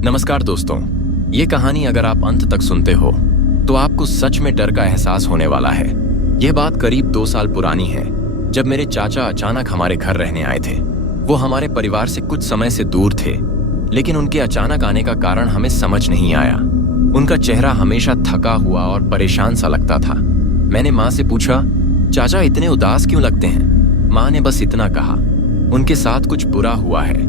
नमस्कार दोस्तों, ये कहानी अगर आप अंत तक सुनते हो तो आपको सच में डर का एहसास होने वाला है। यह बात करीब 2 साल पुरानी है, जब मेरे चाचा अचानक हमारे घर रहने आए थे। वो हमारे परिवार से कुछ समय से दूर थे, लेकिन उनके अचानक आने का कारण हमें समझ नहीं आया। उनका चेहरा हमेशा थका हुआ और परेशान सा लगता था। मैंने माँ से पूछा, चाचा इतने उदास क्यों लगते हैं? माँ ने बस इतना कहा, उनके साथ कुछ बुरा हुआ है,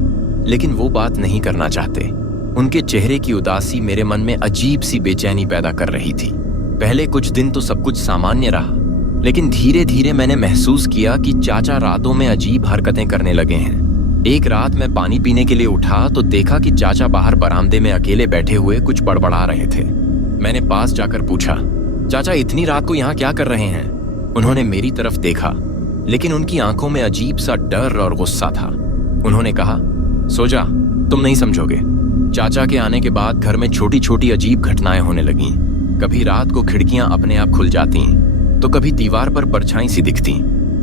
लेकिन वो बात नहीं करना चाहते। उनके चेहरे की उदासी मेरे मन में अजीब सी बेचैनी पैदा कर रही थी। पहले कुछ दिन तो सब कुछ सामान्य रहा, लेकिन धीरे धीरे मैंने महसूस किया कि चाचा रातों में अजीब हरकतें करने लगे हैं। एक रात मैं पानी पीने के लिए उठा तो देखा कि चाचा बाहर बरामदे में अकेले बैठे हुए कुछ बड़बड़ा रहे थे। मैंने पास जाकर पूछा, चाचा इतनी रात को यहाँ क्या कर रहे हैं? उन्होंने मेरी तरफ देखा, लेकिन उनकी आंखों में अजीब सा डर और गुस्सा था। उन्होंने कहा, सो जा, तुम नहीं समझोगे। चाचा के आने के बाद घर में छोटी छोटी अजीब घटनाएं होने लगीं। कभी रात को खिड़कियां अपने आप खुल जाती, तो कभी दीवार पर परछाई सी दिखती।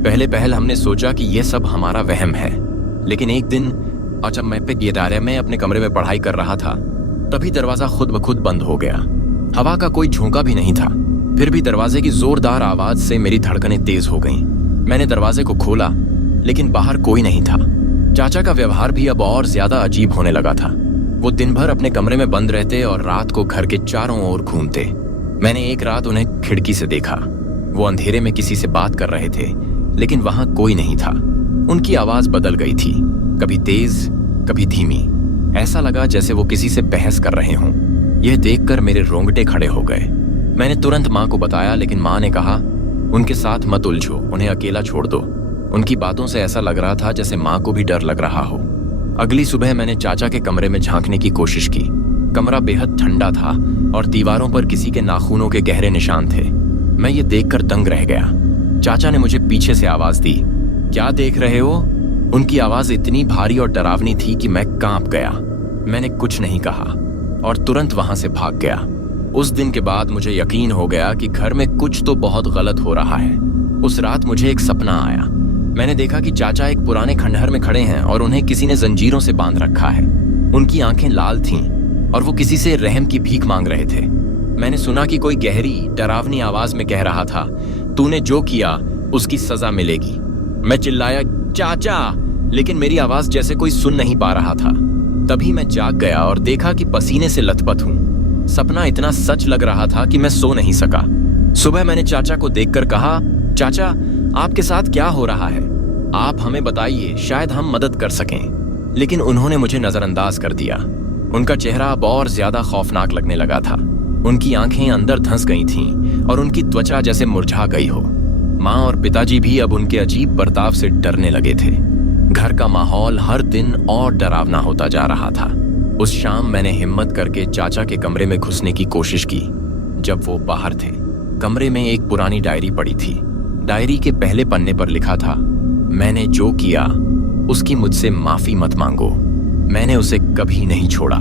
पहले हमने सोचा कि यह सब हमारा वहम है, लेकिन एक दिन जब मैं गिरदारिया में अपने कमरे में पढ़ाई कर रहा था, तभी दरवाजा खुद ब खुद बंद हो गया। हवा का कोई झोंका भी नहीं था, फिर भी दरवाजे की जोरदार आवाज से मेरी धड़कनें तेज हो गईं। मैंने दरवाजे को खोला, लेकिन बाहर कोई नहीं था। चाचा का व्यवहार भी अब और ज्यादा अजीब होने लगा था। वो दिन भर अपने कमरे में बंद रहते और रात को घर के चारों ओर घूमते। मैंने एक रात उन्हें खिड़की से देखा। वो अंधेरे में किसी से बात कर रहे थे, लेकिन वहां कोई नहीं था। उनकी आवाज बदल गई थी, कभी तेज, कभी धीमी। ऐसा लगा जैसे वो किसी से बहस कर रहे हों। यह देखकर मेरे रोंगटे खड़े हो गए। मैंने तुरंत माँ को बताया, लेकिन माँ ने कहा, उनके साथ मत उलझो, उन्हें अकेला छोड़ दो। उनकी बातों से ऐसा लग रहा था जैसे माँ को भी डर लग रहा हो। अगली सुबह मैंने चाचा के कमरे में झांकने की कोशिश की। कमरा बेहद ठंडा था और दीवारों पर किसी के नाखूनों के गहरे निशान थे। मैं ये देखकर दंग रह गया। चाचा ने मुझे पीछे से आवाज दी, क्या देख रहे हो? उनकी आवाज इतनी भारी और डरावनी थी कि मैं कांप गया। मैंने कुछ नहीं कहा और तुरंत वहां से भाग गया। उस दिन के बाद मुझे यकीन हो गया कि घर में कुछ तो बहुत गलत हो रहा है। उस रात मुझे एक सपना आया। मैंने देखा कि चाचा एक पुराने खंडहर में खड़े हैं और उन्हें किसी ने जंजीरों से बांध रखा है। उनकी आंखें लाल थीं और वो किसी से रहम की भीख मांग रहे थे। मैंने सुना कि कोई गहरी डरावनी आवाज में कह रहा था, तूने जो किया उसकी सजा मिलेगी। मैं चिल्लाया, चाचा, लेकिन मेरी आवाज जैसे कोई सुन नहीं पा रहा था। तभी मैं जाग गया और देखा कि पसीने से लथपथ हूं। सपना इतना सच लग रहा था कि मैं सो नहीं सका। सुबह मैंने चाचा को देखकर कहा, चाचा आपके साथ क्या हो रहा है? आप हमें बताइए, शायद हम मदद कर सकें। लेकिन उन्होंने मुझे नजरअंदाज कर दिया। उनका चेहरा अब और ज्यादा खौफनाक लगने लगा था। उनकी आंखें अंदर धंस गई थीं और उनकी त्वचा जैसे मुरझा गई हो। माँ और पिताजी भी अब उनके अजीब बर्ताव से डरने लगे थे। घर का माहौल हर दिन और डरावना होता जा रहा था। उस शाम मैंने हिम्मत करके चाचा के कमरे में घुसने की कोशिश की। जब वो बाहर थे, कमरे में एक पुरानी डायरी पड़ी थी। डायरी के पहले पन्ने पर लिखा था, मैंने जो किया उसकी मुझसे माफी मत मांगो। मैंने उसे कभी नहीं छोड़ा।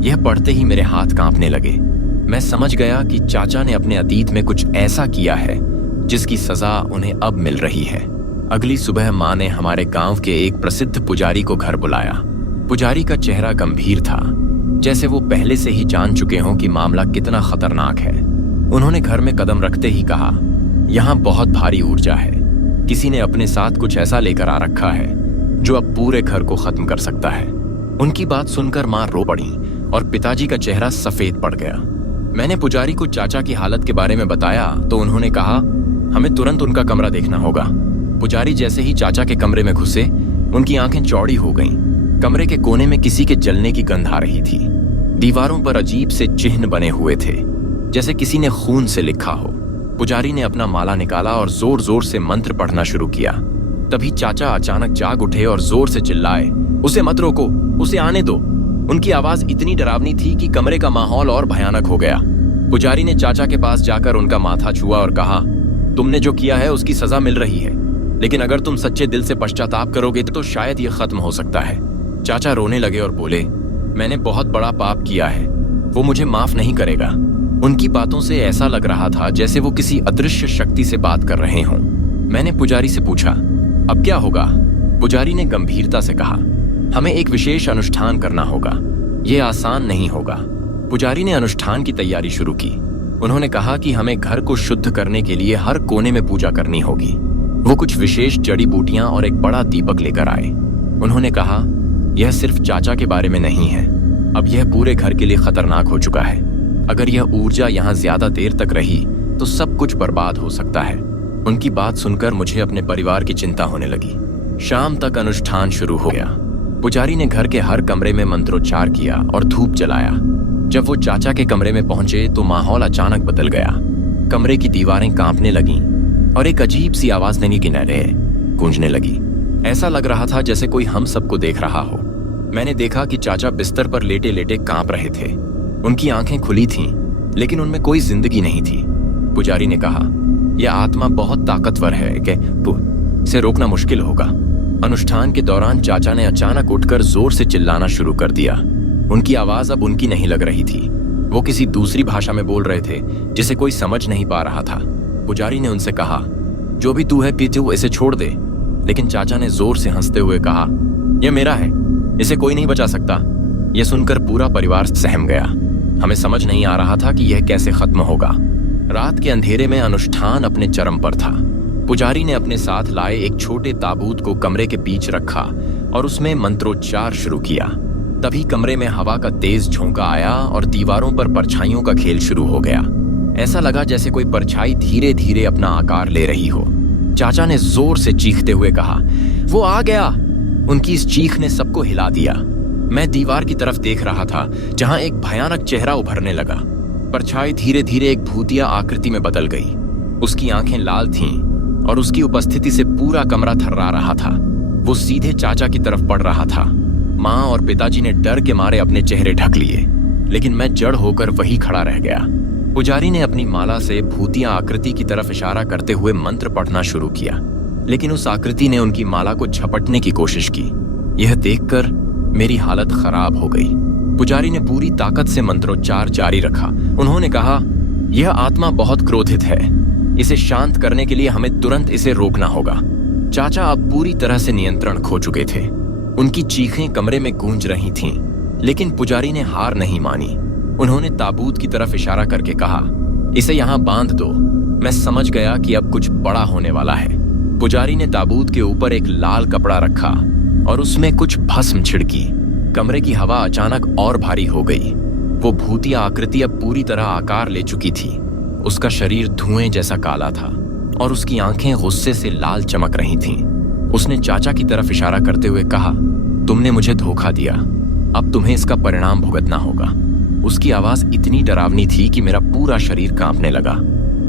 यह पढ़ते ही मेरे हाथ कांपने लगे। मैं समझ गया कि चाचा ने अपने अतीत में कुछ ऐसा किया है जिसकी सजा उन्हें अब मिल रही है। अगली सुबह माँ ने हमारे गांव के एक प्रसिद्ध पुजारी को घर बुलाया। पुजारी का चेहरा गंभीर था, जैसे वो पहले से ही जान चुके हों कि मामला कितना खतरनाक है। उन्होंने घर में कदम रखते ही कहा, यहाँ बहुत भारी ऊर्जा है। किसी ने अपने साथ कुछ ऐसा लेकर आ रखा है जो अब पूरे घर को खत्म कर सकता है। उनकी बात सुनकर माँ रो पड़ी और पिताजी का चेहरा सफेद पड़ गया। मैंने पुजारी को चाचा की हालत के बारे में बताया तो उन्होंने कहा, हमें तुरंत उनका कमरा देखना होगा। पुजारी जैसे ही चाचा के कमरे में घुसे, उनकी आंखें चौड़ी हो गईं। कमरे के कोने में किसी के जलने की गंध आ रही थी। दीवारों पर अजीब से चिन्ह बने हुए थे, जैसे किसी ने खून से लिखा हो। पुजारी ने अपना माला निकाला और जोर जोर से मंत्र पढ़ना शुरू किया। तभी चाचा अचानक जाग उठे और जोर से चिल्लाए, उसे मत रोको, उसे आने दो। उनकी आवाज इतनी डरावनी थी कि कमरे का माहौल और भयानक हो गया। पुजारी ने चाचा के पास जाकर उनका माथा छुआ और कहा, तुमने जो किया है उसकी सजा मिल रही है, लेकिन अगर तुम सच्चे दिल से पश्चाताप करोगे तो शायद ये खत्म हो सकता है। चाचा रोने लगे और बोले, मैंने बहुत बड़ा पाप किया है, वो मुझे माफ नहीं करेगा। उनकी बातों से ऐसा लग रहा था जैसे वो किसी अदृश्य शक्ति से बात कर रहे हों। मैंने पुजारी से पूछा, अब क्या होगा? पुजारी ने गंभीरता से कहा, हमें एक विशेष अनुष्ठान करना होगा। ये आसान नहीं होगा। पुजारी ने अनुष्ठान की तैयारी शुरू की। उन्होंने कहा कि हमें घर को शुद्ध करने के लिए हर कोने में पूजा करनी होगी। वो कुछ विशेष जड़ी बूटियां और एक बड़ा दीपक लेकर आए। उन्होंने कहा, यह सिर्फ चाचा के बारे में नहीं है, अब यह पूरे घर के लिए खतरनाक हो चुका है। अगर यह ऊर्जा यहाँ ज्यादा देर तक रही तो सब कुछ बर्बाद हो सकता है। उनकी बात सुनकर मुझे अपने परिवार की चिंता होने लगी। शाम तक अनुष्ठान शुरू हो गया। पुजारी ने घर के हर कमरे में मंत्रोच्चार किया और धूप जलाया। जब वो चाचा के कमरे में पहुंचे तो माहौल अचानक बदल गया। कमरे की दीवारें कांपने लगीं और एक अजीब सी आवाज नैनी किनारे गूंजने लगी। ऐसा लग रहा था जैसे कोई हम सबको देख रहा हो। मैंने देखा कि चाचा बिस्तर पर लेटे लेटे कांप रहे थे। उनकी आंखें खुली थीं, लेकिन उनमें कोई जिंदगी नहीं थी। पुजारी ने कहा, यह आत्मा बहुत ताकतवर है कि इसे रोकना मुश्किल होगा। अनुष्ठान के दौरान चाचा ने अचानक उठकर जोर से चिल्लाना शुरू कर दिया। उनकी आवाज अब उनकी नहीं लग रही थी। वो किसी दूसरी भाषा में बोल रहे थे जिसे कोई समझ नहीं पा रहा था। पुजारी ने उनसे कहा, जो भी तू है पीतू, इसे छोड़ दे। लेकिन चाचा ने जोर से हंसते हुए कहा, यह मेरा है, इसे कोई नहीं बचा सकता। यह सुनकर पूरा परिवार सहम गया। हमें समझ नहीं आ रहा था कि यह कैसे खत्म होगा। रात के अंधेरे में अनुष्ठान अपने चरम पर था। पुजारी ने अपने साथ लाए एक छोटे ताबूत को कमरे के बीच रखा और उसमें मंत्रोच्चार शुरू किया। तभी कमरे में हवा का तेज झोंका आया और दीवारों पर परछाइयों का खेल शुरू हो गया। ऐसा लगा जैसे कोई परछाई धीरे धीरे अपना आकार ले रही हो। चाचा ने जोर से चीखते हुए कहा, वो आ गया। उनकी इस चीख ने सबको हिला दिया। मैं दीवार की तरफ देख रहा था जहां एक भयानक चेहरा उभरने लगा। परछाई धीरे धीरे एक भूतिया आकृति में बदल गई। उसकी आंखें लाल थीं और उसकी उपस्थिति से पूरा कमरा थर्रा रहा था। वो सीधे चाचा की तरफ बढ़ रहा था। माँ और पिताजी ने डर के मारे अपने चेहरे ढक लिए, लेकिन मैं जड़ होकर वही खड़ा रह गया। पुजारी ने अपनी माला से भूतिया आकृति की तरफ इशारा करते हुए मंत्र पढ़ना शुरू किया, लेकिन उस आकृति ने उनकी माला को झपटने की कोशिश की। यह देखकर मेरी हालत खराब हो गई। पुजारी ने पूरी ताकत से मंत्रोच्चार जारी रखा। उन्होंने कहा, यह आत्मा बहुत क्रोधित है, इसे शांत करने के लिए हमें तुरंत इसे रोकना होगा। चाचा अब पूरी तरह से नियंत्रण खो चुके थे। उनकी चीखें कमरे में गूंज रही थीं, लेकिन पुजारी ने हार नहीं मानी। उन्होंने ताबूत की तरफ इशारा करके कहा, इसे यहाँ बांध दो। मैं समझ गया कि अब कुछ बड़ा होने वाला है। पुजारी ने ताबूत के ऊपर एक लाल कपड़ा रखा और उसमें कुछ भस्म छिड़की। कमरे की हवा अचानक और भारी हो गई। वो भूतिया आकृति अब पूरी तरह आकार ले चुकी थी। उसका शरीर धुएं जैसा काला था और उसकी आंखें गुस्से से लाल चमक रही थीं। उसने चाचा की तरफ इशारा करते हुए कहा, तुमने मुझे धोखा दिया, अब तुम्हें इसका परिणाम भुगतना होगा। उसकी आवाज इतनी डरावनी थी कि मेरा पूरा शरीर कांपने लगा।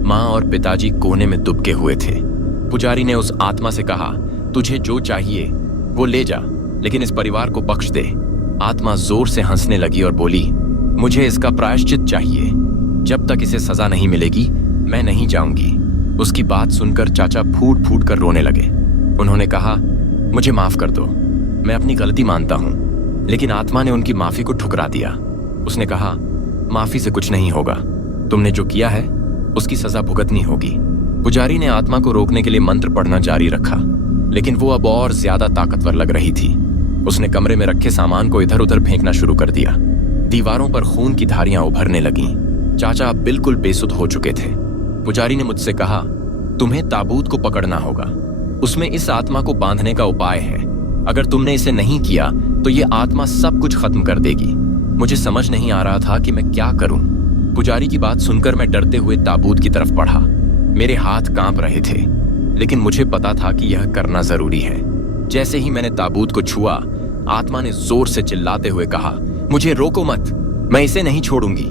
माँ और पिताजी कोने में दुबके हुए थे। पुजारी ने उस आत्मा से कहा, तुझे जो चाहिए वो ले जा, लेकिन इस परिवार को बख्श दे। आत्मा जोर से हंसने लगी और बोली, मुझे इसका प्रायश्चित चाहिए। जब तक इसे सजा नहीं मिलेगी मैं नहीं जाऊंगी। उसकी बात सुनकर चाचा फूट फूट कर रोने लगे। उन्होंने कहा, मुझे माफ कर दो, मैं अपनी गलती मानता हूँ। लेकिन आत्मा ने उनकी माफी को ठुकरा दिया। उसने कहा, माफी से कुछ नहीं होगा, तुमने जो किया है उसकी सजा भुगतनी होगी। पुजारी ने आत्मा को रोकने के लिए मंत्र पढ़ना जारी रखा, लेकिन वो अब और ज्यादा ताकतवर लग रही थी। उसने कमरे में रखे सामान को इधर उधर फेंकना शुरू कर दिया। दीवारों पर खून की धारियां उभरने लगीं। चाचा अब बिल्कुल बेसुध हो चुके थे। पुजारी ने मुझसे कहा, तुम्हें ताबूत को पकड़ना होगा, उसमें इस आत्मा को बांधने का उपाय है। अगर तुमने इसे नहीं किया तो ये आत्मा सब कुछ खत्म कर देगी। मुझे समझ नहीं आ रहा था कि मैं क्या करूं। पुजारी की बात सुनकर मैं डरते हुए ताबूत की तरफ बढ़ा। मेरे हाथ कांप रहे थे, लेकिन मुझे पता था कि यह करना जरूरी है। जैसे ही मैंने ताबूत को छुआ, आत्मा ने जोर से चिल्लाते हुए कहा, मुझे रोको मत, मैं इसे नहीं छोड़ूंगी।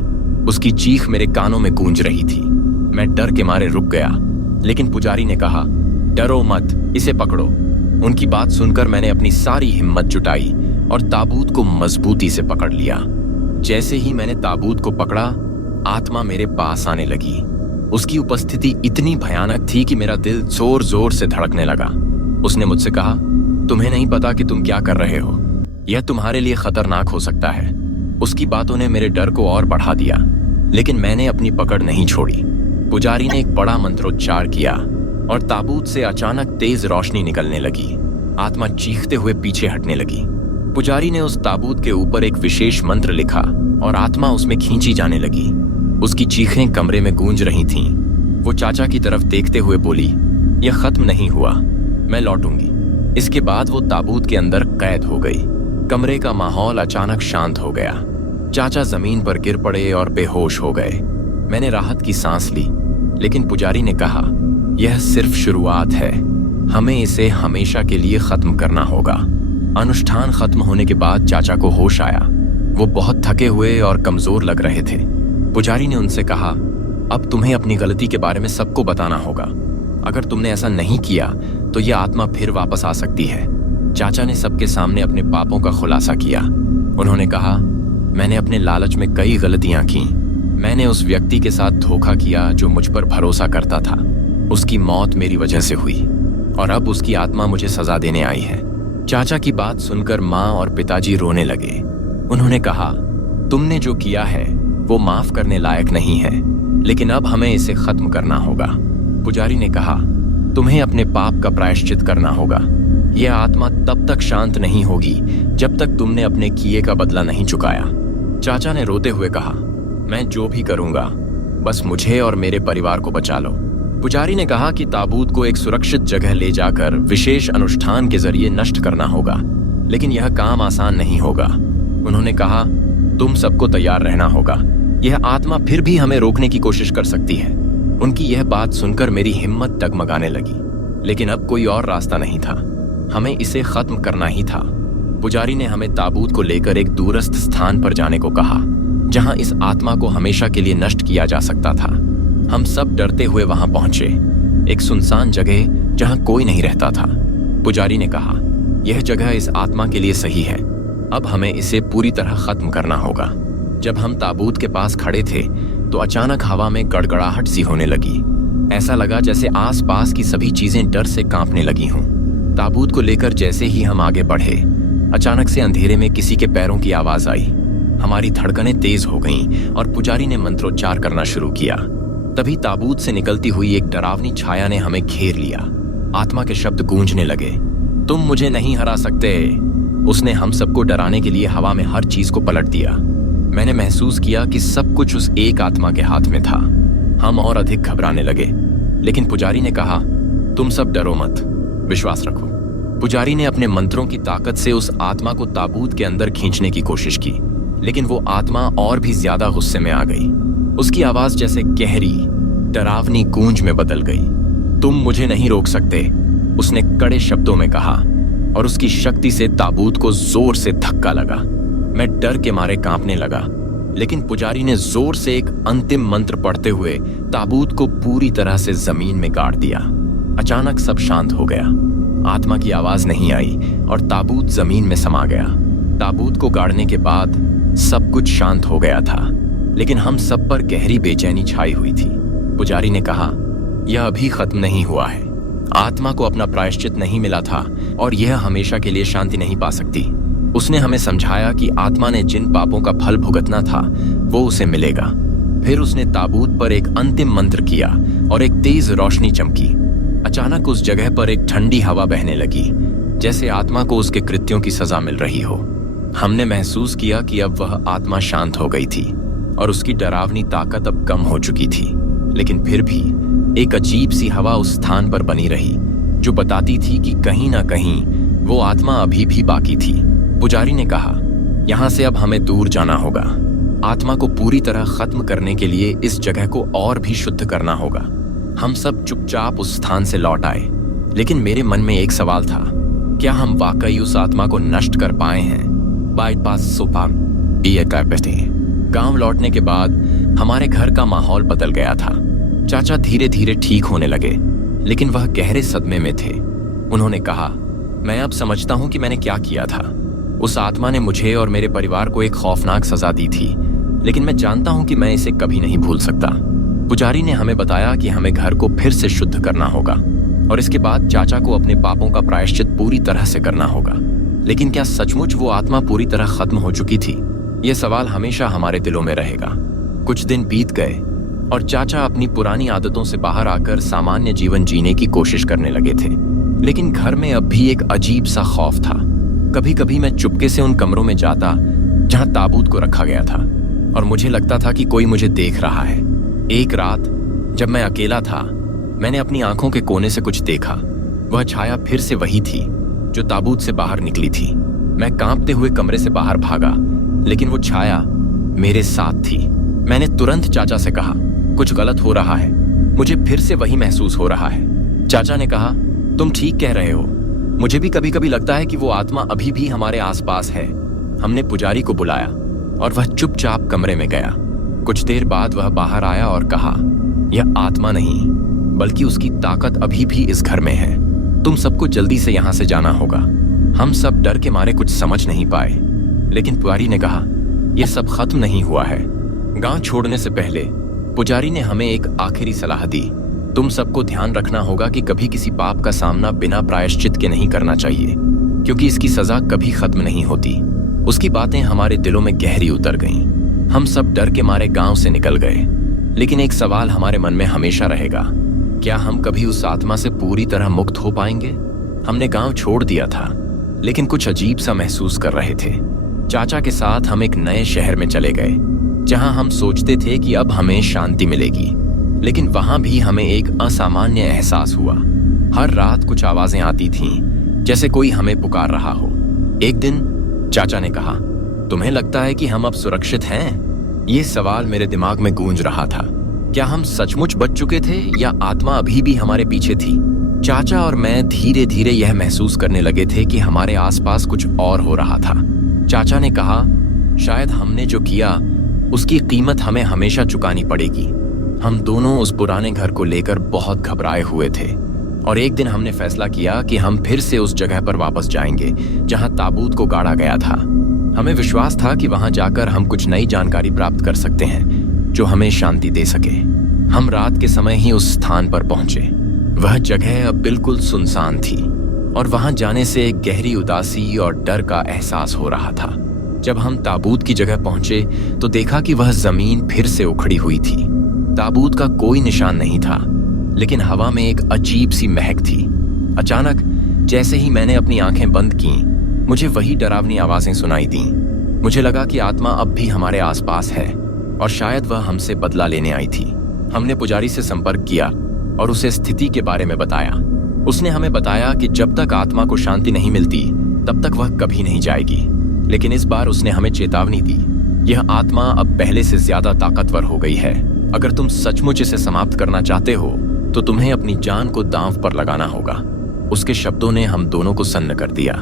उसकी चीख मेरे कानों में गूंज रही थी। मैं डर के मारे रुक गया, लेकिन पुजारी ने कहा, डरो मत, इसे पकड़ो। उनकी बात सुनकर मैंने अपनी सारी हिम्मत जुटाई और ताबूत को मजबूती से पकड़ लिया। जैसे ही मैंने ताबूत को पकड़ा, आत्मा मेरे पास आने लगी। उसकी उपस्थिति इतनी भयानक थी कि मेरा दिल जोर जोर से धड़कने लगा। उसने मुझसे कहा, तुम्हें नहीं पता कि तुम क्या कर रहे हो, यह तुम्हारे लिए खतरनाक हो सकता है। उसकी बातों ने मेरे डर को और बढ़ा दिया, लेकिन मैंने अपनी पकड़ नहीं छोड़ी। पुजारी ने एक बड़ा मंत्रोच्चार किया और ताबूत से अचानक तेज रोशनी निकलने लगी। आत्मा चीखते हुए पीछे हटने लगी। पुजारी ने उस ताबूत के ऊपर एक विशेष मंत्र लिखा और आत्मा उसमें खींची जाने लगी। उसकी चीखें कमरे में गूंज रही थीं। वो चाचा की तरफ देखते हुए बोली, यह खत्म नहीं हुआ, मैं लौटूंगी। इसके बाद वो ताबूत के अंदर कैद हो गई। कमरे का माहौल अचानक शांत हो गया। चाचा जमीन पर गिर पड़े और बेहोश हो गए। मैंने राहत की सांस ली, लेकिन पुजारी ने कहा, यह सिर्फ शुरुआत है, हमें इसे हमेशा के लिए खत्म करना होगा। अनुष्ठान खत्म होने के बाद चाचा को होश आया। वो बहुत थके हुए और कमजोर लग रहे थे। पुजारी ने उनसे कहा, अब तुम्हें अपनी गलती के बारे में सबको बताना होगा। अगर तुमने ऐसा नहीं किया तो यह आत्मा फिर वापस आ सकती है। चाचा ने सबके सामने अपने पापों का खुलासा किया। उन्होंने कहा, मैंने अपने लालच में कई गलतियां की। मैंने उस व्यक्ति के साथ धोखा किया जो मुझ पर भरोसा करता था। उसकी मौत मेरी वजह से हुई और अब उसकी आत्मा मुझे सजा देने आई है। चाचा की बात सुनकर माँ और पिताजी रोने लगे। उन्होंने कहा, तुमने जो किया है वो माफ करने लायक नहीं है, लेकिन अब हमें इसे खत्म करना होगा। पुजारी ने कहा, तुम्हें अपने पाप का प्रायश्चित करना होगा। यह आत्मा तब तक शांत नहीं होगी जब तक तुमने अपने किए का बदला नहीं चुकाया। चाचा ने रोते हुए कहा, मैं जो भी करूंगा, बस मुझे और मेरे परिवार को बचा लो। पुजारी ने कहा कि ताबूत को एक सुरक्षित जगह ले जाकर विशेष अनुष्ठान के जरिए नष्ट करना होगा, लेकिन यह काम आसान नहीं होगा। उन्होंने कहा, तुम सबको तैयार रहना होगा, यह आत्मा फिर भी हमें रोकने की कोशिश कर सकती है। उनकी यह बात सुनकर मेरी हिम्मत डगमगाने लगी, लेकिन अब कोई और रास्ता नहीं था। हमें इसे खत्म करना ही था। पुजारी ने हमें ताबूत को लेकर एक दूरस्थ स्थान पर जाने को कहा, जहां इस आत्मा को हमेशा के लिए नष्ट किया जा सकता था। हम सब डरते हुए वहां पहुंचे, एक सुनसान जगह जहां कोई नहीं रहता था। पुजारी ने कहा, यह जगह इस आत्मा के लिए सही है, अब हमें इसे पूरी तरह खत्म करना होगा। जब हम ताबूत के पास खड़े थे तो अचानक हवा में गड़गड़ाहट सी होने लगी। ऐसा लगा जैसे आसपास की सभी चीजें डर से कांपने लगी हों। ताबूत को लेकर जैसे ही हम आगे बढ़े, अचानक से अंधेरे में किसी के पैरों की आवाज आई। हमारी धड़कनें तेज हो गईं और पुजारी ने मंत्रोच्चार करना शुरू किया। तभी ताबूत से निकलती हुई एक डरावनी छाया ने हमें घेर लिया। आत्मा के शब्द गूंजने लगे, तुम मुझे नहीं हरा सकते। उसने हम सबको डराने के लिए हवा में हर चीज को पलट दिया। मैंने महसूस किया कि सब कुछ उस एक आत्मा के हाथ में था। हम और अधिक घबराने लगे, लेकिन पुजारी ने कहा, तुम सब डरो मत, विश्वास रखो। पुजारी ने अपने मंत्रों की ताकत से उस आत्मा को ताबूत के अंदर खींचने की कोशिश की, लेकिन वो आत्मा और भी ज्यादा गुस्से में आ गई। उसकी आवाज जैसे गहरी, डरावनी गूंज में बदल गई। तुम मुझे नहीं रोक सकते, उसने कड़े शब्दों में कहा, और उसकी शक्ति से ताबूत को जोर से धक्का लगा। मैं डर के मारे कांपने लगा, लेकिन पुजारी ने जोर से एक अंतिम मंत्र पढ़ते हुए ताबूत को पूरी तरह से जमीन में गाड़ दिया। अचानक सब शांत हो गया। आत्मा की आवाज नहीं आई और ताबूत जमीन में समा गया। ताबूत को गाड़ने के बाद सब कुछ शांत हो गया था, लेकिन हम सब पर गहरी बेचैनी छाई हुई थी। पुजारी ने कहा, यह अभी खत्म नहीं हुआ है। आत्मा को अपना प्रायश्चित नहीं मिला था और यह हमेशा के लिए शांति नहीं पा सकती। उसने हमें समझाया कि आत्मा ने जिन पापों का फल भुगतना था वो उसे मिलेगा। फिर उसने ताबूत पर एक अंतिम मंत्र किया और एक तेज रोशनी चमकी। अचानक उस जगह पर एक ठंडी हवा बहने लगी, जैसे आत्मा को उसके कृत्यों की सजा मिल रही हो। हमने महसूस किया कि अब वह आत्मा शांत हो गई थी और उसकी डरावनी ताकत अब कम हो चुकी थी, लेकिन फिर भी एक अजीब सी हवा उस स्थान पर बनी रही जो बताती थी कि कहीं ना कहीं वो आत्मा अभी भी बाकी थी। पुजारी ने कहा, यहाँ से अब हमें दूर जाना होगा। आत्मा को पूरी तरह खत्म करने के लिए इस जगह को और भी शुद्ध करना होगा। हम सब चुपचाप उस स्थान से लौट आए, लेकिन मेरे मन में एक सवाल था, क्या हम वाकई उस आत्मा को नष्ट कर पाए हैं? गांव लौटने के बाद हमारे घर का माहौल बदल गया था। चाचा धीरे धीरे ठीक होने लगे, लेकिन वह गहरे सदमे में थे। उन्होंने कहा, मैं अब समझता हूं कि मैंने क्या किया था। उस आत्मा ने मुझे और मेरे परिवार को एक खौफनाक सजा दी थी, लेकिन मैं जानता हूं कि मैं इसे कभी नहीं भूल सकता। पुजारी ने हमें बताया कि हमें घर को फिर से शुद्ध करना होगा और इसके बाद चाचा को अपने पापों का प्रायश्चित पूरी तरह से करना होगा। लेकिन क्या सचमुच वो आत्मा पूरी तरह खत्म हो चुकी थी? यह सवाल हमेशा हमारे दिलों में रहेगा। कुछ दिन बीत गए और चाचा अपनी पुरानी आदतों से बाहर आकर सामान्य जीवन जीने की कोशिश करने लगे थे, लेकिन घर में अब भी एक अजीब सा खौफ था। कभी कभी मैं चुपके से उन कमरों में जाता जहां ताबूत को रखा गया था और मुझे लगता था कि कोई मुझे देख रहा है। एक रात जब मैं अकेला था, मैंने अपनी आंखों के कोने से कुछ देखा। वह छाया फिर से वही थी जो ताबूत से बाहर निकली थी। मैं कांपते हुए कमरे से बाहर भागा, लेकिन वो छाया मेरे साथ थी। मैंने तुरंत चाचा से कहा, कुछ गलत हो रहा है, मुझे फिर से वही महसूस हो रहा है। चाचा ने कहा, तुम ठीक कह रहे हो, मुझे भी कभी कभी लगता है कि वो आत्मा अभी भी हमारे आसपास है। हमने पुजारी को बुलाया और वह चुपचाप कमरे में गया। कुछ देर बाद वह बाहर आया और कहा, यह आत्मा नहीं बल्कि उसकी ताकत अभी भी इस घर में है। तुम सबको जल्दी से यहाँ से जाना होगा। हम सब डर के मारे कुछ समझ नहीं पाए, लेकिन पुजारी ने कहा, यह सब खत्म नहीं हुआ है। गांव छोड़ने से पहले पुजारी ने हमें एक आखिरी सलाह दी, तुम सबको ध्यान रखना होगा कि कभी किसी पाप का सामना बिना प्रायश्चित के नहीं करना चाहिए, क्योंकि इसकी सजा कभी खत्म नहीं होती। उसकी बातें हमारे दिलों में गहरी उतर गईं। हम सब डर के मारे गांव से निकल गए, लेकिन एक सवाल हमारे मन में हमेशा रहेगा, क्या हम कभी उस आत्मा से पूरी तरह मुक्त हो पाएंगे? हमने गांव छोड़ दिया था, लेकिन कुछ अजीब सा महसूस कर रहे थे। चाचा के साथ हम एक नए शहर में चले गए, जहां हम सोचते थे कि अब हमें शांति मिलेगी, लेकिन वहां भी हमें एक असामान्य एहसास हुआ। हर रात कुछ आवाजें आती थीं, जैसे कोई हमें पुकार रहा हो। एक दिन चाचा ने कहा, तुम्हें लगता है कि हम अब सुरक्षित हैं? ये सवाल मेरे दिमाग में गूंज रहा था। क्या हम सचमुच बच चुके थे या आत्मा अभी भी हमारे पीछे थी? चाचा और मैं धीरे धीरे यह महसूस करने लगे थे कि हमारे आसपास कुछ और हो रहा था। चाचा ने कहा, शायद हमने जो किया उसकी कीमत हमें हमेशा चुकानी पड़ेगी। हम दोनों उस पुराने घर को लेकर बहुत घबराए हुए थे और एक दिन हमने फैसला किया कि हम फिर से उस जगह पर वापस जाएंगे जहां ताबूत को गाड़ा गया था। हमें विश्वास था कि वहां जाकर हम कुछ नई जानकारी प्राप्त कर सकते हैं जो हमें शांति दे सके। हम रात के समय ही उस स्थान पर पहुंचे। वह जगह अब बिल्कुल सुनसान थी और वहां जाने से एक गहरी उदासी और डर का एहसास हो रहा था। जब हम ताबूत की जगह पहुंचे तो देखा कि वह जमीन फिर से उखड़ी हुई थी। ताबूत का कोई निशान नहीं था, लेकिन हवा में एक अजीब सी महक थी। अचानक जैसे ही मैंने अपनी आंखें बंद की, मुझे वही डरावनी आवाजें सुनाई दीं। मुझे लगा कि आत्मा अब भी हमारे आसपास है और शायद वह हमसे बदला लेने आई थी। हमने पुजारी से संपर्क किया और उसे स्थिति के बारे में बताया। उसने हमें बताया कि जब तक आत्मा को शांति नहीं मिलती तब तक वह कभी नहीं जाएगी, लेकिन इस बार उसने हमें चेतावनी दी, यह आत्मा अब पहले से ज्यादा ताकतवर हो गई है। अगर तुम सचमुच इसे समाप्त करना चाहते हो तो तुम्हें अपनी जान को दांव पर लगाना होगा। उसके शब्दों ने हम दोनों को सन्न कर दिया।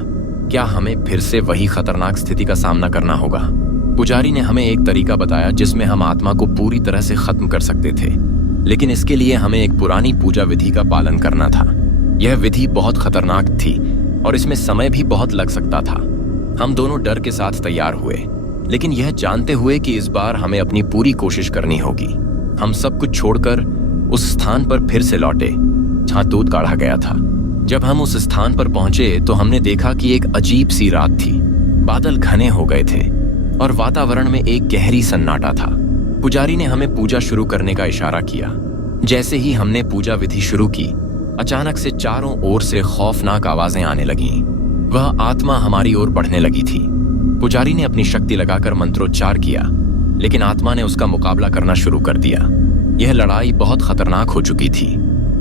क्या हमें फिर से वही खतरनाक स्थिति का सामना करना होगा? पुजारी ने हमें एक तरीका बताया जिसमें हम आत्मा को पूरी तरह से खत्म कर सकते थे, लेकिन इसके लिए हमें एक पुरानी पूजा विधि का पालन करना था। यह विधि बहुत खतरनाक थी और इसमें समय भी बहुत लग सकता था। हम दोनों डर के साथ तैयार हुए, लेकिन यह जानते हुए कि इस बार हमें अपनी पूरी कोशिश करनी होगी। हम सब कुछ छोड़कर उस स्थान पर फिर से लौटे जहां दूध काढ़ा गया था। जब हम उस स्थान पर पहुंचे तो हमने देखा कि एक अजीब सी रात थी। बादल घने हो गए थे और वातावरण में एक गहरी सन्नाटा था। पुजारी ने हमें पूजा शुरू करने का इशारा किया। जैसे ही हमने पूजा विधि शुरू की, अचानक से चारों ओर से खौफनाक आवाजें आने लगीं। वह आत्मा हमारी ओर बढ़ने लगी थी। पुजारी ने अपनी शक्ति लगाकर मंत्रोच्चार किया, लेकिन आत्मा ने उसका मुकाबला करना शुरू कर दिया। यह लड़ाई बहुत खतरनाक हो चुकी थी।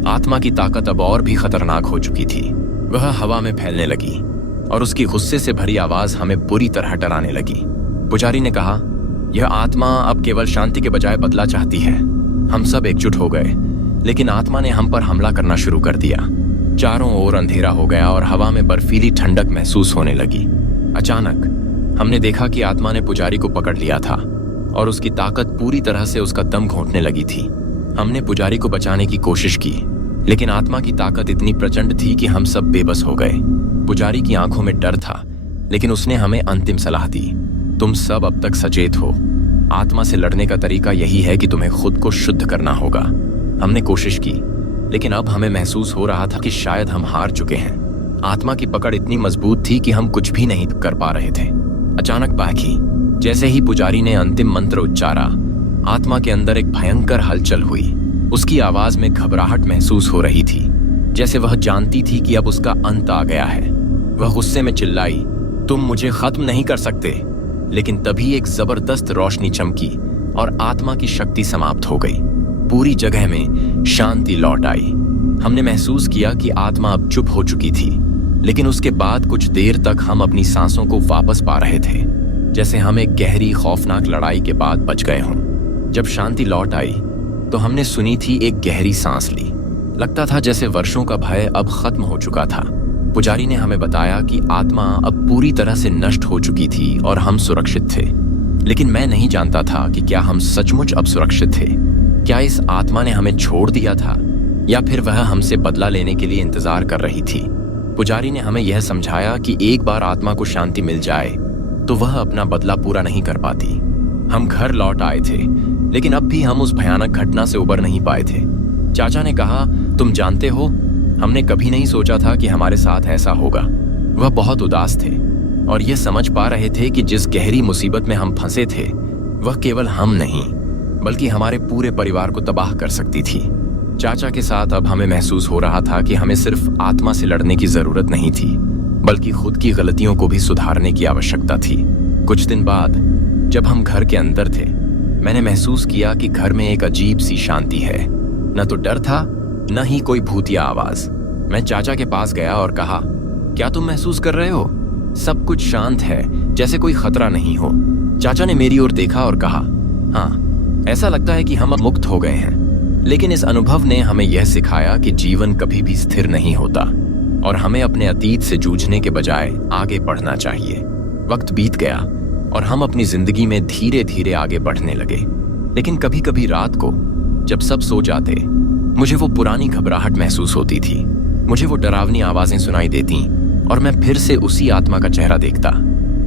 आत्मा की ताकत अब और भी खतरनाक हो चुकी थी। वह हवा में फैलने लगी और उसकी गुस्से से भरी आवाज हमें बुरी तरह डराने लगी। पुजारी ने कहा, यह आत्मा अब केवल शांति के बजाय बदला चाहती है। हम सब एकजुट हो गए, लेकिन आत्मा ने हम पर हमला करना शुरू कर दिया। चारों ओर अंधेरा हो गया और हवा में बर्फीली ठंडक महसूस होने लगी। अचानक हमने देखा कि आत्मा ने पुजारी को पकड़ लिया था और उसकी ताकत पूरी तरह से उसका दम घोंटने लगी थी। हमने पुजारी को बचाने की कोशिश की, लेकिन आत्मा की ताकत इतनी प्रचंड थी कि हम सब बेबस हो गए। पुजारी की आंखों में डर था, लेकिन उसने हमें अंतिम सलाह दी, तुम सब अब तक सचेत हो। आत्मा से लड़ने का तरीका यही है कि तुम्हें खुद को शुद्ध करना होगा। हमने कोशिश की, लेकिन अब हमें महसूस हो रहा था कि शायद हम हार चुके हैं। आत्मा की पकड़ इतनी मजबूत थी कि हम कुछ भी नहीं कर पा रहे थे। अचानक बाकी जैसे ही पुजारी ने अंतिम मंत्र उच्चारा, आत्मा के अंदर एक भयंकर हलचल हुई। उसकी आवाज में घबराहट महसूस हो रही थी, जैसे वह जानती थी कि अब उसका अंत आ गया है। वह गुस्से में चिल्लाई, तुम मुझे खत्म नहीं कर सकते। लेकिन तभी एक जबरदस्त रोशनी चमकी और आत्मा की शक्ति समाप्त हो गई। पूरी जगह में शांति लौट आई। हमने महसूस किया कि आत्मा अब चुप हो चुकी थी, लेकिन उसके बाद कुछ देर तक हम अपनी सांसों को वापस पा रहे थे, जैसे हम एक गहरी खौफनाक लड़ाई के बाद बच गए हों। जब शांति लौट आई तो हमने सुनी थी एक गहरी सांस ली। लगता था जैसे वर्षों का भय अब खत्म हो चुका था। पुजारी ने हमें बताया कि आत्मा अब पूरी तरह से नष्ट हो चुकी थी और हम सुरक्षित थे। लेकिन मैं नहीं जानता था कि क्या हम सचमुच अब सुरक्षित थे। क्या इस आत्मा ने हमें छोड़ दिया था या फिर वह हमसे बदला लेने के लिए इंतजार कर रही थी। पुजारी ने हमें यह समझाया कि एक बार आत्मा को शांति मिल जाए तो वह अपना बदला पूरा नहीं कर पाती। हम घर लौट आए थे, लेकिन अब भी हम उस भयानक घटना से उबर नहीं पाए थे। चाचा ने कहा, तुम जानते हो, हमने कभी नहीं सोचा था कि हमारे साथ ऐसा होगा। वह बहुत उदास थे और यह समझ पा रहे थे कि जिस गहरी मुसीबत में हम फंसे थे वह केवल हम नहीं बल्कि हमारे पूरे परिवार को तबाह कर सकती थी। चाचा के साथ अब हमें महसूस हो रहा था कि हमें सिर्फ आत्मा से लड़ने की जरूरत नहीं थी, बल्कि खुद की गलतियों को भी सुधारने की आवश्यकता थी। कुछ दिन बाद जब हम घर के अंदर थे, मैंने महसूस किया कि घर में एक अजीब सी शांति है। न तो डर था, न ही कोई भूतिया आवाज। मैं चाचा के पास गया और कहा, क्या तुम महसूस कर रहे हो? सब कुछ शांत है, जैसे कोई खतरा नहीं हो। चाचा ने मेरी ओर देखा और कहा, हाँ, ऐसा लगता है कि हम अब मुक्त हो गए हैं। लेकिन इस अनुभव ने हमें यह सिखाया कि जीवन कभी भी स्थिर नहीं होता और हमें अपने अतीत से जूझने के बजाय आगे बढ़ना चाहिए। वक्त बीत गया और हम अपनी जिंदगी में धीरे धीरे आगे बढ़ने लगे। लेकिन कभी कभी रात को जब सब सो जाते, मुझे वो पुरानी घबराहट महसूस होती थी। मुझे वो डरावनी आवाजें सुनाई देती और मैं फिर से उसी आत्मा का चेहरा देखता।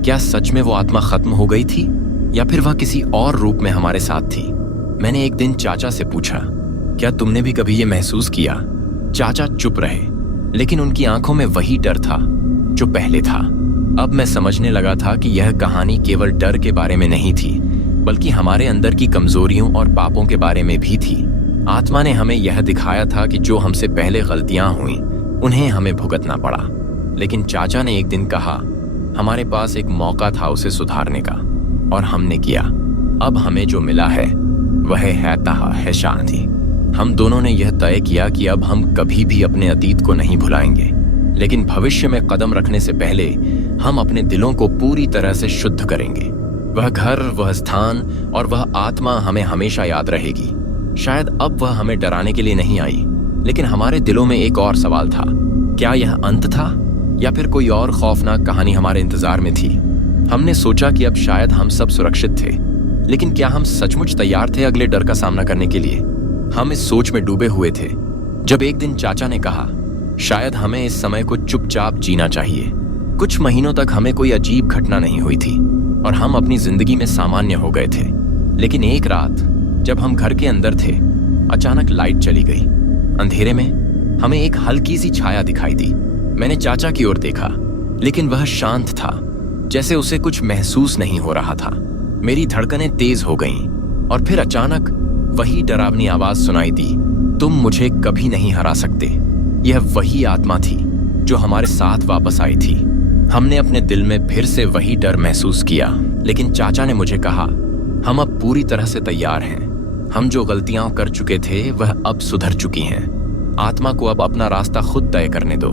क्या सच में वो आत्मा खत्म हो गई थी या फिर वह किसी और रूप में हमारे साथ थी? मैंने एक दिन चाचा से पूछा, क्या तुमने भी कभी ये महसूस किया? चाचा चुप रहे, लेकिन उनकी आंखों में वही डर था जो पहले था। अब मैं समझने लगा था कि यह कहानी केवल डर के बारे में नहीं थी, बल्कि हमारे अंदर की कमजोरियों और पापों के बारे में भी थी। आत्मा ने हमें यह दिखाया था कि जो हमसे पहले गलतियां हुई उन्हें हमें भुगतना पड़ा। लेकिन चाचा ने एक दिन कहा, हमारे पास एक मौका था उसे सुधारने का, और हमने किया। अब हमें जो मिला है वह है शांति। हम दोनों ने यह तय किया कि अब हम कभी भी अपने अतीत को नहीं भुलाएंगे, लेकिन भविष्य में कदम रखने से पहले हम अपने दिलों को पूरी तरह से शुद्ध करेंगे। वह घर, वह स्थान और वह आत्मा हमें हमेशा याद रहेगी। शायद अब वह हमें डराने के लिए नहीं आई, लेकिन हमारे दिलों में एक और सवाल था, क्या यह अंत था या फिर कोई और खौफनाक कहानी हमारे इंतजार में थी? हमने सोचा कि अब शायद हम सब सुरक्षित थे, लेकिन क्या हम सचमुच तैयार थे अगले डर का सामना करने के लिए? हम इस सोच में डूबे हुए थे जब एक दिन चाचा ने कहा, शायद हमें इस समय को चुपचाप जीना चाहिए। कुछ महीनों तक हमें कोई अजीब घटना नहीं हुई थी और हम अपनी जिंदगी में सामान्य हो गए थे। लेकिन एक रात जब हम घर के अंदर थे, अचानक लाइट चली गई। अंधेरे में हमें एक हल्की सी छाया दिखाई दी। मैंने चाचा की ओर देखा, लेकिन वह शांत था, जैसे उसे कुछ महसूस नहीं हो रहा था। मेरी धड़कनें तेज हो गईं और फिर अचानक वही डरावनी आवाज सुनाई दी, तुम मुझे कभी नहीं हरा सकते। यह वही आत्मा थी जो हमारे साथ वापस आई थी। हमने अपने दिल में फिर से वही डर महसूस किया, लेकिन चाचा ने मुझे कहा, हम अब पूरी तरह से तैयार हैं। हम जो गलतियां कर चुके थे वह अब सुधर चुकी हैं। आत्मा को अब अपना रास्ता खुद तय करने दो।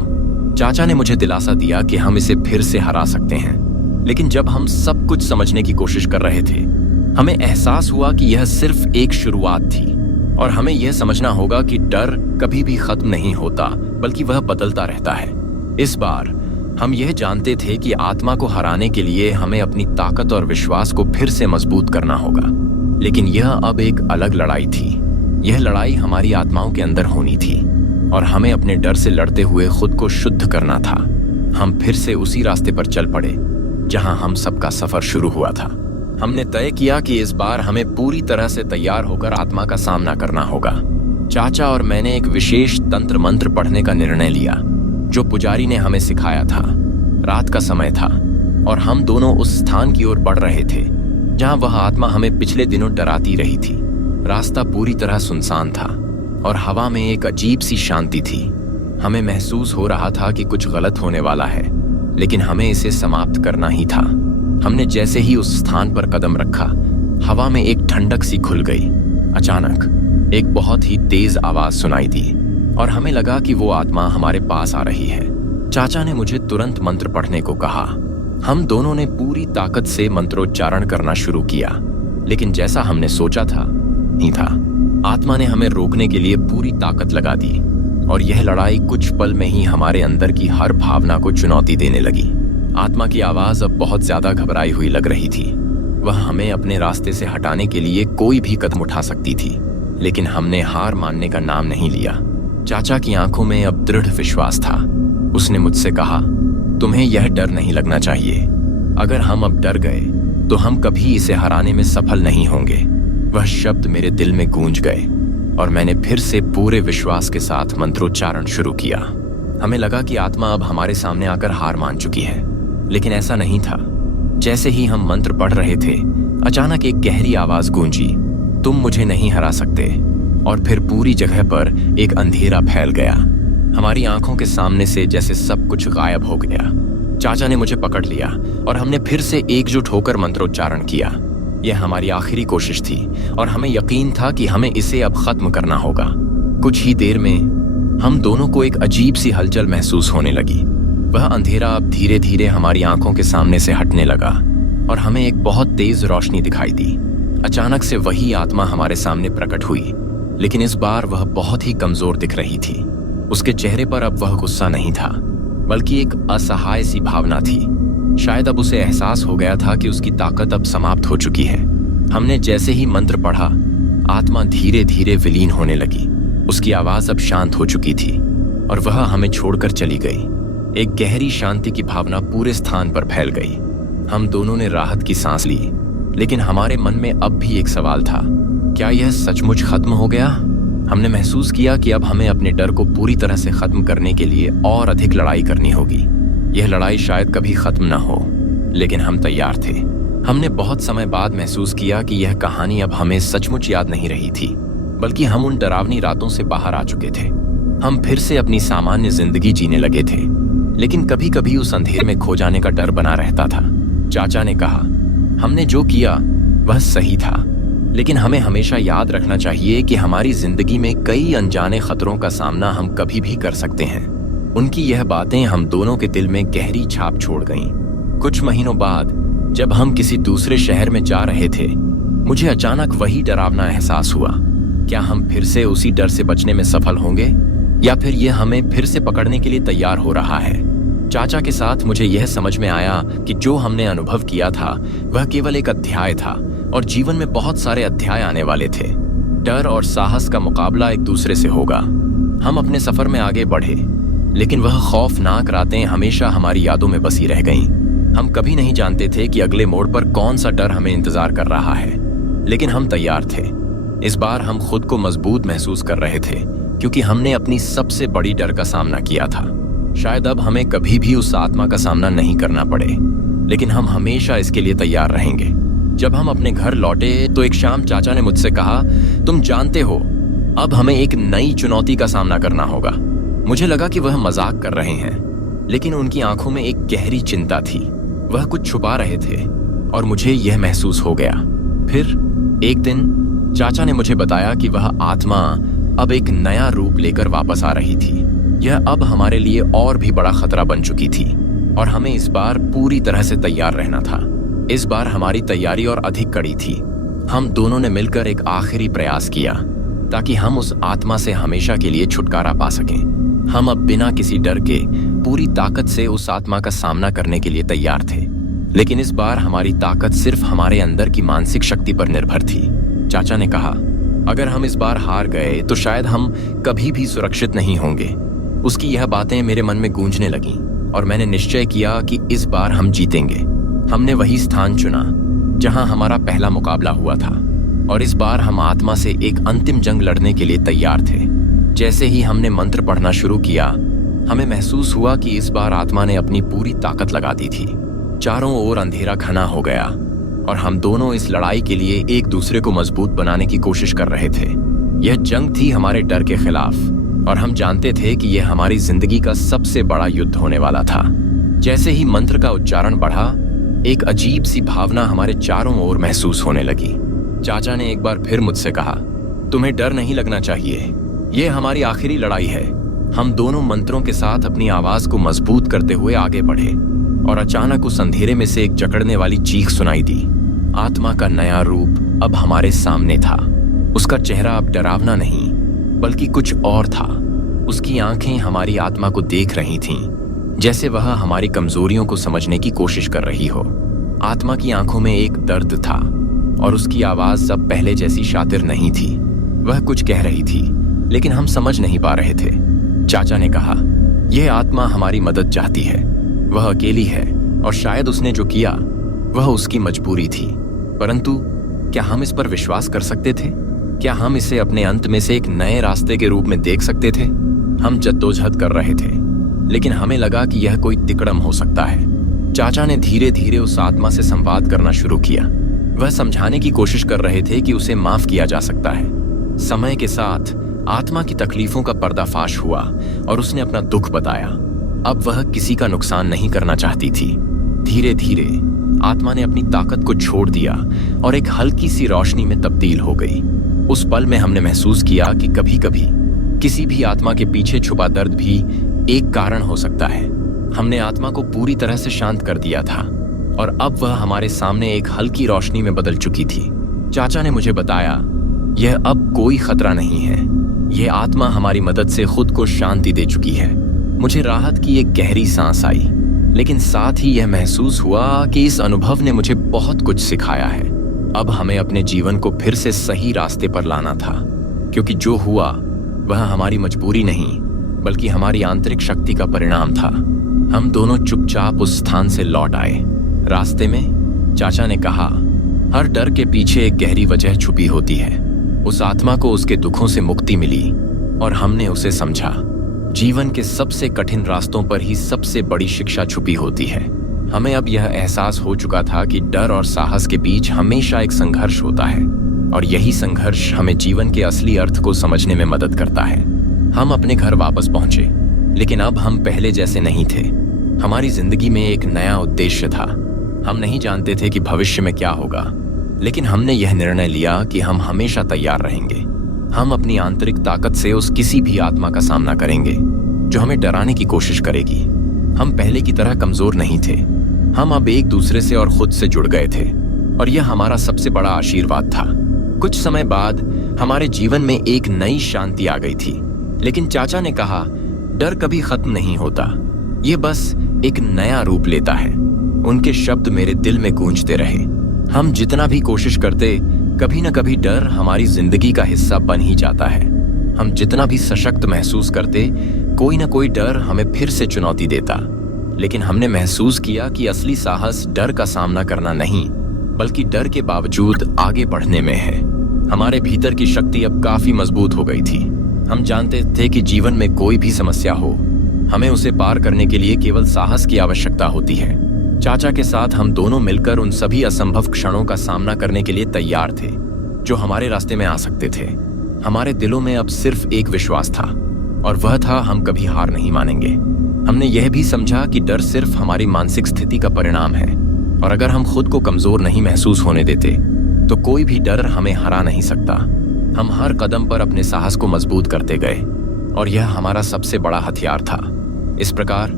चाचा ने मुझे दिलासा दिया कि हम इसे फिर से हरा सकते हैं। लेकिन जब हम सब कुछ समझने की कोशिश कर रहे थे, हमें एहसास हुआ कि यह सिर्फ एक शुरुआत थी और हमें यह समझना होगा कि डर कभी भी खत्म नहीं होता, बल्कि वह बदलता रहता है। इस बार हम यह जानते थे कि आत्मा को हराने के लिए हमें अपनी ताकत और विश्वास को फिर से मजबूत करना होगा। लेकिन यह अब एक अलग लड़ाई थी। यह लड़ाई हमारी आत्माओं के अंदर होनी थी और हमें अपने डर से लड़ते हुए खुद को शुद्ध करना था। हम फिर से उसी रास्ते पर चल पड़े जहां हम सबका सफर शुरू हुआ था। हमने तय किया कि इस बार हमें पूरी तरह से तैयार होकर आत्मा का सामना करना होगा। चाचा और मैंने एक विशेष तंत्र मंत्र पढ़ने का निर्णय लिया जो पुजारी ने हमें सिखाया था। रात का समय था और हम दोनों उस स्थान की ओर बढ़ रहे थे जहां वह आत्मा हमें पिछले दिनों डराती रही थी। रास्ता पूरी तरह सुनसान था और हवा में एक अजीब सी शांति थी। हमें महसूस हो रहा था कि कुछ गलत होने वाला है, लेकिन हमें इसे समाप्त करना ही था। हमने जैसे ही उस स्थान पर कदम रखा, हवा में एक ठंडक सी खुल गई। अचानक एक बहुत ही तेज आवाज सुनाई दी और हमें लगा कि वो आत्मा हमारे पास आ रही है। चाचा ने मुझे तुरंत मंत्र पढ़ने को कहा। हम दोनों ने पूरी ताकत से मंत्रोच्चारण करना शुरू किया, लेकिन जैसा हमने सोचा था नहीं था। आत्मा ने हमें रोकने के लिए पूरी ताकत लगा दी और यह लड़ाई कुछ पल में ही हमारे अंदर की हर भावना को चुनौती देने लगी। आत्मा की आवाज अब बहुत ज्यादा घबराई हुई लग रही थी। वह हमें अपने रास्ते से हटाने के लिए कोई भी कदम उठा सकती थी, लेकिन हमने हार मानने का नाम नहीं लिया। चाचा की आंखों में अब दृढ़ विश्वास था। उसने मुझसे कहा, तुम्हें यह डर नहीं लगना चाहिए। अगर हम अब डर गए तो हम कभी इसे हराने में सफल नहीं होंगे। वह शब्द मेरे दिल में गूंज गए और मैंने फिर से पूरे विश्वास के साथ मंत्रोच्चारण शुरू किया। हमें लगा कि आत्मा अब हमारे सामने आकर हार मान चुकी है, लेकिन ऐसा नहीं था। जैसे ही हम मंत्र पढ़ रहे थे, अचानक एक गहरी आवाज गूंजी, तुम मुझे नहीं हरा सकते। और फिर पूरी जगह पर एक अंधेरा फैल गया। हमारी आंखों के सामने से जैसे सब कुछ गायब हो गया। चाचा ने मुझे पकड़ लिया और हमने फिर से एकजुट होकर मंत्रोच्चारण किया। यह हमारी आखिरी कोशिश थी और हमें यकीन था कि हमें इसे अब खत्म करना होगा। कुछ ही देर में हम दोनों को एक अजीब सी हलचल महसूस होने लगी। वह अंधेरा अब धीरे धीरे हमारी आंखों के सामने से हटने लगा और हमें एक बहुत तेज रोशनी दिखाई दी। अचानक से वही आत्मा हमारे सामने प्रकट हुई, लेकिन इस बार वह बहुत ही कमजोर दिख रही थी। उसके चेहरे पर अब वह गुस्सा नहीं था, बल्कि एक असहाय सी भावना थी। शायद अब उसे एहसास हो गया था कि उसकी ताकत अब समाप्त हो चुकी है। हमने जैसे ही मंत्र पढ़ा, आत्मा धीरे धीरे विलीन होने लगी। उसकी आवाज अब शांत हो चुकी थी और वह हमें छोड़कर चली गई। एक गहरी शांति की भावना पूरे स्थान पर फैल गई। हम दोनों ने राहत की सांस ली, लेकिन हमारे मन में अब भी एक सवाल था, क्या यह सचमुच खत्म हो गया? हमने महसूस किया कि अब हमें अपने डर को पूरी तरह से खत्म करने के लिए और अधिक लड़ाई करनी होगी। यह लड़ाई शायद कभी खत्म न हो, लेकिन हम तैयार थे। हमने बहुत समय बाद महसूस किया कि यह कहानी अब हमें सचमुच याद नहीं रही थी, बल्कि हम उन डरावनी रातों से बाहर आ चुके थे। हम फिर से अपनी सामान्य जिंदगी जीने लगे थे, लेकिन कभी कभी उस अंधेरे में खो जाने का डर बना रहता था। चाचा ने कहा, हमने जो किया वह सही था, लेकिन हमें हमेशा याद रखना चाहिए कि हमारी जिंदगी में कई अनजाने खतरों का सामना हम कभी भी कर सकते हैं। उनकी यह बातें हम दोनों के दिल में गहरी छाप छोड़ गईं। कुछ महीनों बाद जब हम किसी दूसरे शहर में जा रहे थे, मुझे अचानक वही डरावना एहसास हुआ। क्या हम फिर से उसी डर से बचने में सफल होंगे, या फिर यह हमें फिर से पकड़ने के लिए तैयार हो रहा है? चाचा के साथ मुझे यह समझ में आया कि जो हमने अनुभव किया था वह केवल एक अध्याय था और जीवन में बहुत सारे अध्याय आने वाले थे। डर और साहस का मुकाबला एक दूसरे से होगा। हम अपने सफर में आगे बढ़े, लेकिन वह खौफनाक रातें हमेशा हमारी यादों में बसी रह गईं। हम कभी नहीं जानते थे कि अगले मोड़ पर कौन सा डर हमें इंतजार कर रहा है, लेकिन हम तैयार थे। इस बार हम खुद को मजबूत महसूस कर रहे थे, क्योंकि हमने अपनी सबसे बड़ी डर का सामना किया था। शायद अब हमें कभी भी उस आत्मा का सामना नहीं करना पड़े, लेकिन हम हमेशा इसके लिए तैयार रहेंगे। जब हम अपने घर लौटे तो एक शाम चाचा ने मुझसे कहा, तुम जानते हो, अब हमें एक नई चुनौती का सामना करना होगा। मुझे लगा कि वह मजाक कर रहे हैं, लेकिन उनकी आंखों में एक गहरी चिंता थी। वह कुछ छुपा रहे थे और मुझे यह महसूस हो गया। फिर एक दिन चाचा ने मुझे बताया कि वह आत्मा अब एक नया रूप लेकर वापस आ रही थी। यह अब हमारे लिए और भी बड़ा खतरा बन चुकी थी और हमें इस बार पूरी तरह से तैयार रहना था। इस बार हमारी तैयारी और अधिक कड़ी थी। हम दोनों ने मिलकर एक आखिरी प्रयास किया ताकि हम उस आत्मा से हमेशा के लिए छुटकारा पा सकें। हम अब बिना किसी डर के पूरी ताकत से उस आत्मा का सामना करने के लिए तैयार थे, लेकिन इस बार हमारी ताकत सिर्फ हमारे अंदर की मानसिक शक्ति पर निर्भर थी। चाचा ने कहा, अगर हम इस बार हार गए तो शायद हम कभी भी सुरक्षित नहीं होंगे। उसकी यह बातें मेरे मन में गूंजने लगीं और मैंने निश्चय किया कि इस बार हम जीतेंगे। हमने वही स्थान चुना जहां हमारा पहला मुकाबला हुआ था और इस बार हम आत्मा से एक अंतिम जंग लड़ने के लिए तैयार थे। जैसे ही हमने मंत्र पढ़ना शुरू किया, हमें महसूस हुआ कि इस बार आत्मा ने अपनी पूरी ताकत लगा दी थी। चारों ओर अंधेरा घना हो गया और हम दोनों इस लड़ाई के लिए एक दूसरे को मजबूत बनाने की कोशिश कर रहे थे। यह जंग थी हमारे डर के खिलाफ और हम जानते थे कि यह हमारी जिंदगी का सबसे बड़ा युद्ध होने वाला था। जैसे ही मंत्र का उच्चारण बढ़ा, एक अजीब सी भावना हमारे चारों ओर महसूस होने लगी। चाचा ने एक बार फिर मुझसे कहा, तुम्हें डर नहीं लगना चाहिए, ये हमारी आखिरी लड़ाई है। हम दोनों मंत्रों के साथ अपनी आवाज को मजबूत करते हुए आगे बढ़े और अचानक उस अंधेरे में से एक जकड़ने वाली चीख सुनाई दी। आत्मा का नया रूप अब हमारे सामने था। उसका चेहरा अब डरावना नहीं बल्कि कुछ और था। उसकी आंखें हमारी आत्मा को देख रही थीं, जैसे वह हमारी कमजोरियों को समझने की कोशिश कर रही हो। आत्मा की आंखों में एक दर्द था और उसकी आवाज अब पहले जैसी शातिर नहीं थी। वह कुछ कह रही थी लेकिन हम समझ नहीं पा रहे थे। चाचा ने कहा, यह आत्मा हमारी मदद चाहती है। वह अकेली है और शायद उसने जो किया वह उसकी मजबूरी थी। परंतु क्या हम इस पर विश्वास कर सकते थे? क्या हम इसे अपने अंत में से एक नए रास्ते के रूप में देख सकते थे? हम जद्दोजहद कर रहे थे लेकिन हमें लगा कि यह कोई तिकड़म हो सकता है। चाचा ने धीरे धीरे उस आत्मा से संवाद करना शुरू किया। वह समझाने की कोशिश कर रहे थे कि उसे माफ किया जा सकता है। समय के साथ आत्मा की तकलीफों का पर्दाफाश हुआ और उसने अपना दुख बताया। अब वह किसी का नुकसान नहीं करना चाहती थी। धीरे धीरे आत्मा ने अपनी ताकत को छोड़ दिया और एक हल्की सी रोशनी में तब्दील हो गई। उस पल में हमने महसूस किया कि कभी कभी किसी भी आत्मा के पीछे छुपा दर्द भी एक कारण हो सकता है। हमने आत्मा को पूरी तरह से शांत कर दिया था और अब वह हमारे सामने एक हल्की रोशनी में बदल चुकी थी। चाचा ने मुझे बताया, यह अब कोई खतरा नहीं है। यह आत्मा हमारी मदद से खुद को शांति दे चुकी है। मुझे राहत की एक गहरी सांस आई, लेकिन साथ ही यह महसूस हुआ कि इस अनुभव ने मुझे बहुत कुछ सिखाया है। अब हमें अपने जीवन को फिर से सही रास्ते पर लाना था, क्योंकि जो हुआ वह हमारी मजबूरी नहीं बल्कि हमारी आंतरिक शक्ति का परिणाम था। हम दोनों चुपचाप उस स्थान से लौट आए। रास्ते में चाचा ने कहा, हर डर के पीछे एक गहरी वजह छुपी होती है। उस आत्मा को उसके दुखों से मुक्ति मिली और हमने उसे समझा। जीवन के सबसे कठिन रास्तों पर ही सबसे बड़ी शिक्षा छुपी होती है। हमें अब यह एहसास हो चुका था कि डर और साहस के बीच हमेशा एक संघर्ष होता है और यही संघर्ष हमें जीवन के असली अर्थ को समझने में मदद करता है। हम अपने घर वापस पहुंचे, लेकिन अब हम पहले जैसे नहीं थे। हमारी जिंदगी में एक नया उद्देश्य था। हम नहीं जानते थे कि भविष्य में क्या होगा, लेकिन हमने यह निर्णय लिया कि हम हमेशा तैयार रहेंगे। हम अपनी आंतरिक ताकत से उस किसी भी आत्मा का सामना करेंगे जो हमें डराने की कोशिश करेगी। हम पहले की तरह कमजोर नहीं थे। हम अब एक दूसरे से और खुद से जुड़ गए थे और यह हमारा सबसे बड़ा आशीर्वाद था। कुछ समय बाद हमारे जीवन में एक नई शांति आ गई थी, लेकिन चाचा ने कहा, डर कभी खत्म नहीं होता, ये बस एक नया रूप लेता है। उनके शब्द मेरे दिल में गूंजते रहे। हम जितना भी कोशिश करते, कभी न कभी डर हमारी जिंदगी का हिस्सा बन ही जाता है। हम जितना भी सशक्त महसूस करते, कोई न कोई डर हमें फिर से चुनौती देता। लेकिन हमने महसूस किया कि असली साहस डर का सामना करना नहीं बल्कि डर के बावजूद आगे बढ़ने में है। हमारे भीतर की शक्ति अब काफी मजबूत हो गई थी। हम जानते थे कि जीवन में कोई भी समस्या हो, हमें उसे पार करने के लिए केवल साहस की आवश्यकता होती है। चाचा के साथ हम दोनों मिलकर उन सभी असंभव क्षणों का सामना करने के लिए तैयार थे जो हमारे रास्ते में आ सकते थे। हमारे दिलों में अब सिर्फ एक विश्वास था और वह था, हम कभी हार नहीं मानेंगे। हमने यह भी समझा कि डर सिर्फ हमारी मानसिक स्थिति का परिणाम है और अगर हम खुद को कमजोर नहीं महसूस होने देते तो कोई भी डर हमें हरा नहीं सकता। हम हर कदम पर अपने साहस को मजबूत करते गए और यह हमारा सबसे बड़ा हथियार था। इस प्रकार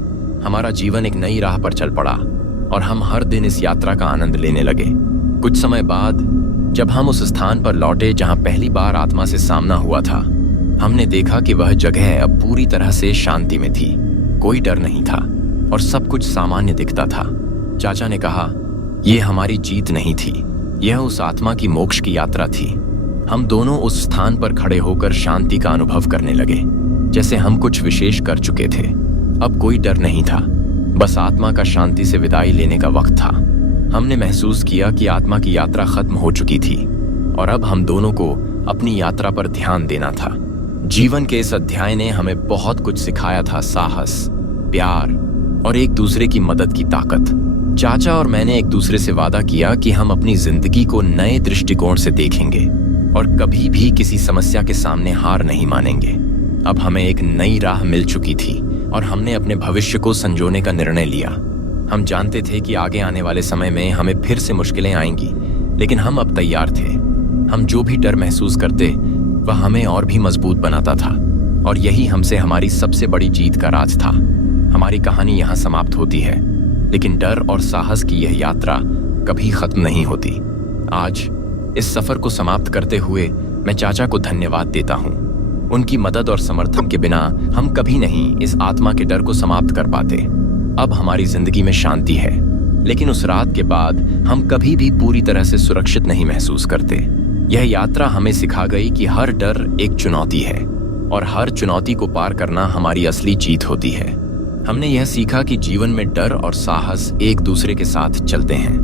हमारा जीवन एक नई राह पर चल पड़ा और हम हर दिन इस यात्रा का आनंद लेने लगे। कुछ समय बाद जब हम उस स्थान पर लौटे जहां पहली बार आत्मा से सामना हुआ था, हमने देखा कि वह जगह अब पूरी तरह से शांति में थी। कोई डर नहीं था और सब कुछ सामान्य दिखता था। चाचा ने कहा, यह हमारी जीत नहीं थी, यह उस आत्मा की मोक्ष की यात्रा थी। हम दोनों उस स्थान पर खड़े होकर शांति का अनुभव करने लगे, जैसे हम कुछ विशेष कर चुके थे। अब कोई डर नहीं था, बस आत्मा का शांति से विदाई लेने का वक्त था। हमने महसूस किया कि आत्मा की यात्रा खत्म हो चुकी थी और अब हम दोनों को अपनी यात्रा पर ध्यान देना था। जीवन के इस अध्याय ने हमें बहुत कुछ सिखाया था, साहस, प्यार और एक दूसरे की मदद की ताकत। चाचा और मैंने एक दूसरे से वादा किया कि हम अपनी जिंदगी को नए दृष्टिकोण से देखेंगे और कभी भी किसी समस्या के सामने हार नहीं मानेंगे। अब हमें एक नई राह मिल चुकी थी और हमने अपने भविष्य को संजोने का निर्णय लिया। हम जानते थे कि आगे आने वाले समय में हमें फिर से मुश्किलें आएंगी, लेकिन हम अब तैयार थे। हम जो भी डर महसूस करते वह हमें और भी मजबूत बनाता था, और यही हमसे हमारी सबसे बड़ी जीत का राज था। हमारी कहानी यहाँ समाप्त होती है, लेकिन डर और साहस की यह यात्रा कभी खत्म नहीं होती। आज इस सफर को समाप्त करते हुए मैं चाचा को धन्यवाद देता हूँ। उनकी मदद और समर्थन के बिना हम कभी नहीं इस आत्मा के डर को समाप्त कर पाते। अब हमारी जिंदगी में शांति है, लेकिन उस रात के बाद हम कभी भी पूरी तरह से सुरक्षित नहीं महसूस करते। यह यात्रा हमें सिखा गई कि हर डर एक चुनौती है, और हर चुनौती को पार करना हमारी असली जीत होती है। हमने यह सीखा कि जीवन में डर और साहस एक दूसरे के साथ चलते हैं।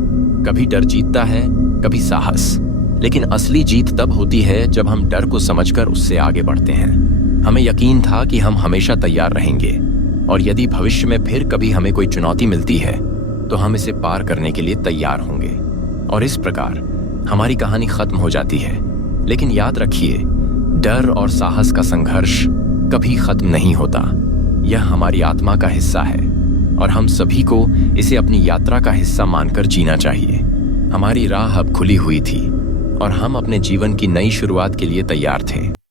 कभी डर जीतता है, कभी साहस, लेकिन असली जीत तब होती है जब हम डर को समझकर उससे आगे बढ़ते हैं। हमें यकीन था कि हम हमेशा तैयार रहेंगे, और यदि भविष्य में फिर कभी हमें कोई चुनौती मिलती है तो हम इसे पार करने के लिए तैयार होंगे। और इस प्रकार हमारी कहानी खत्म हो जाती है। लेकिन याद रखिए, डर और साहस का संघर्ष कभी खत्म नहीं होता। यह हमारी आत्मा का हिस्सा है, और हम सभी को इसे अपनी यात्रा का हिस्सा मानकर जीना चाहिए। हमारी राह अब खुली हुई थी, और हम अपने जीवन की नई शुरुआत के लिए तैयार थे।